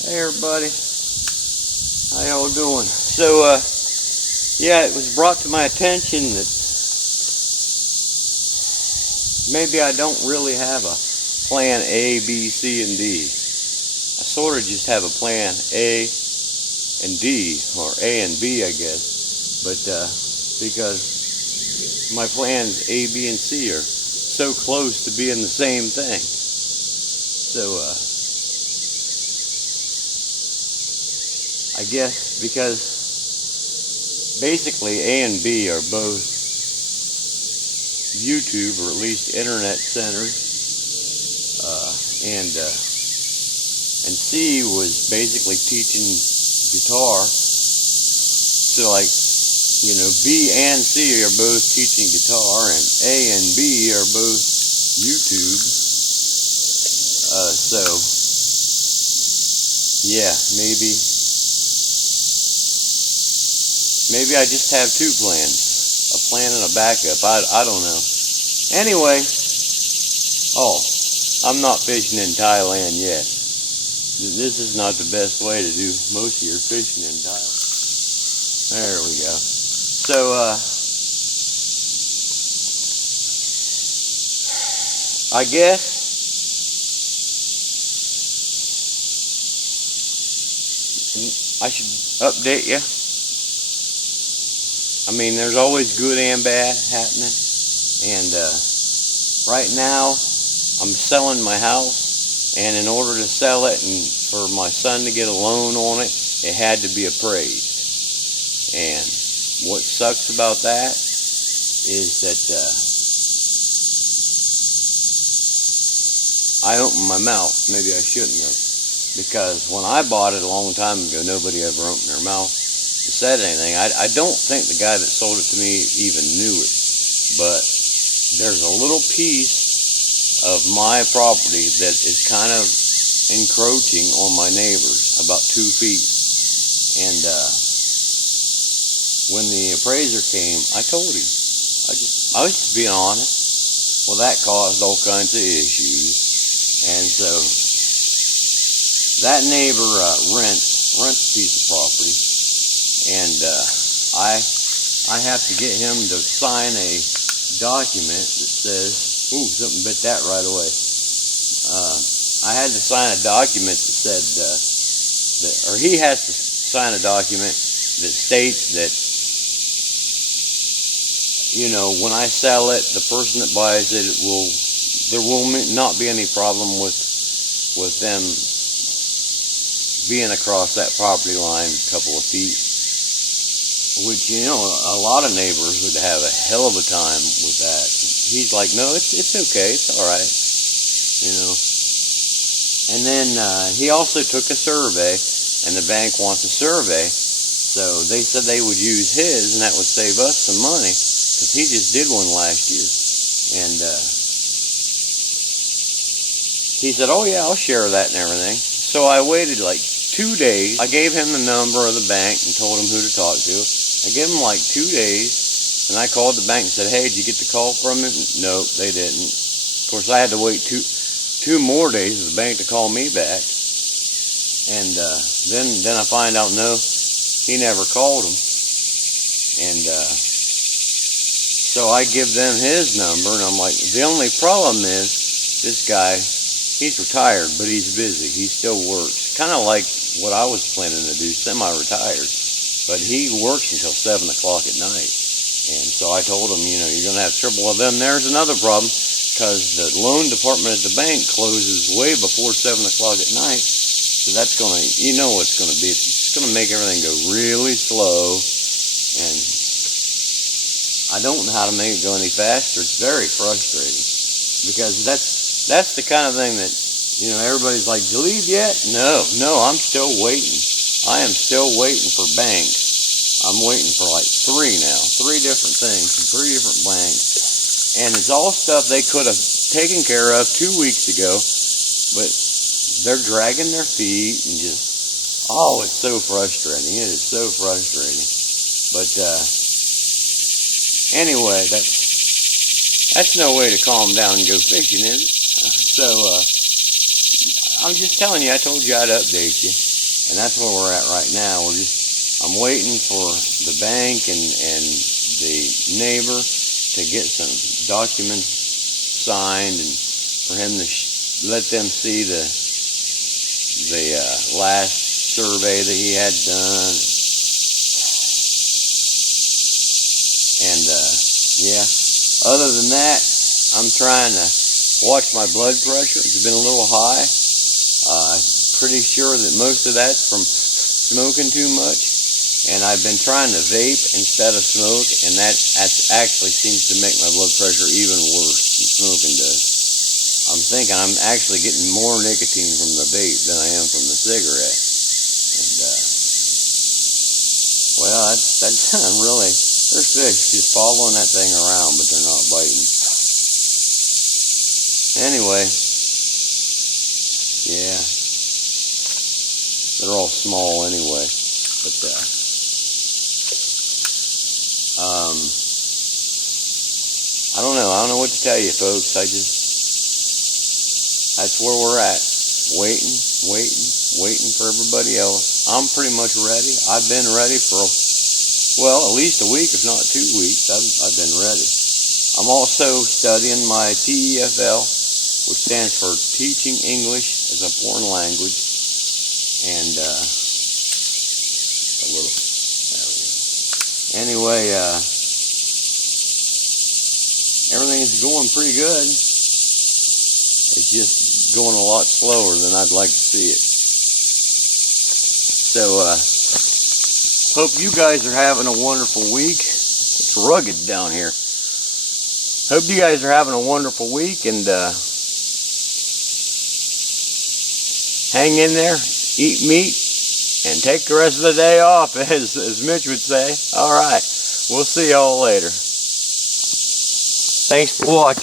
Hey everybody, how y'all doing? So yeah, it was brought to my attention that maybe I don't really have a plan A, B, C, and D. I sort of just have a plan A and D, or A and B, I guess. But because my plans A, B, and C are so close to being the same thing. So I guess because basically A and B are both YouTube, or at least internet centered, and C was basically teaching guitar. So like, you know, B and C are both teaching guitar, and A and B are both YouTube. So yeah, maybe I just have two plans, a plan and a backup. I don't know. Anyway, I'm not fishing in Thailand yet. This is not the best way to do most of your fishing in Thailand. There we go. So I guess I should update you. I mean, there's always good and bad happening, and right now I'm selling my house, and in order to sell it and for my son to get a loan on it, it had to be appraised. And what sucks about that is that I opened my mouth. Maybe I shouldn't have, because when I bought it a long time ago, nobody ever opened their mouth and said anything. I don't think the guy that sold it to me even knew it, but there's a little piece of my property that is kind of encroaching on my neighbors, about 2 feet. And when the appraiser came, I told him. I was just being honest. Well, that caused all kinds of issues. And so that neighbor rents a piece of property, and I have to get him to sign a document that says, ooh, something bit that right away. I had to sign a document that said or he has to sign a document that states that, you know, when I sell it, the person that buys it, there will not be any problem with them being across that property line a couple of feet, which, you know, a lot of neighbors would have a hell of a time with that. He's like, no, it's okay, it's all right, you know. And then he also took a survey, and the bank wants a survey, so they said they would use his, and that would save us some money, because he just did one last year. And he said, oh yeah, I'll share that and everything. So I waited like 2 days. I gave him the number of the bank and told him who to talk to. I gave him like 2 days, and I called the bank and said, hey, did you get the call from him? Nope, they didn't. Of course, I had to wait two more days for the bank to call me back. And then I find out, no, he never called him. And so I give them his number, and I'm like, the only problem is this guy, he's retired, but he's busy. He still works. Kind of like what I was planning to do, semi-retired. But he works until 7 o'clock at night. And so I told him, you know, you're going to have trouble with them. There's another problem, because the loan department at the bank closes way before 7 o'clock at night. So that's going to, you know what it's going to be. It's just going to make everything go really slow. And I don't know how to make it go any faster. It's very frustrating, because that's the kind of thing that, you know, everybody's like, did you leave yet? No, I'm still waiting. I am still waiting for banks. I'm waiting for like 3 now. 3 different things from 3 different banks. And it's all stuff they could have taken care of 2 weeks ago, but they're dragging their feet and just, oh, it's so frustrating. It is so frustrating. But anyway, that's no way to calm down and go fishing, is it? So I'm just telling you, I told you I'd update you. And that's where we're at right now. I'm waiting for the bank and the neighbor to get some documents signed, and for him to let them see the last survey that he had done. And yeah, other than that, I'm trying to watch my blood pressure. It's been a little high. Pretty sure that most of that's from smoking too much. And I've been trying to vape instead of smoke, and that actually seems to make my blood pressure even worse than smoking does. I'm thinking I'm actually getting more nicotine from the vape than I am from the cigarette. And well, that's really, there's fish just following that thing around, but they're not biting. Anyway, yeah, they're all small anyway, but I don't know what to tell you, folks. That's where we're at, waiting for everybody else. I'm pretty much ready. I've been ready for, well, at least a week, if not 2 weeks. I've been ready. I'm also studying my TEFL, which stands for Teaching English as a Foreign Language, and a little, there we go. Anyway, everything's going pretty good. It's just going a lot slower than I'd like to see it. So, hope you guys are having a wonderful week. It's rugged down here. Hope you guys are having a wonderful week, and hang in there, eat meat, and take the rest of the day off, as Mitch would say. All right, we'll see y'all later. Thanks for watching.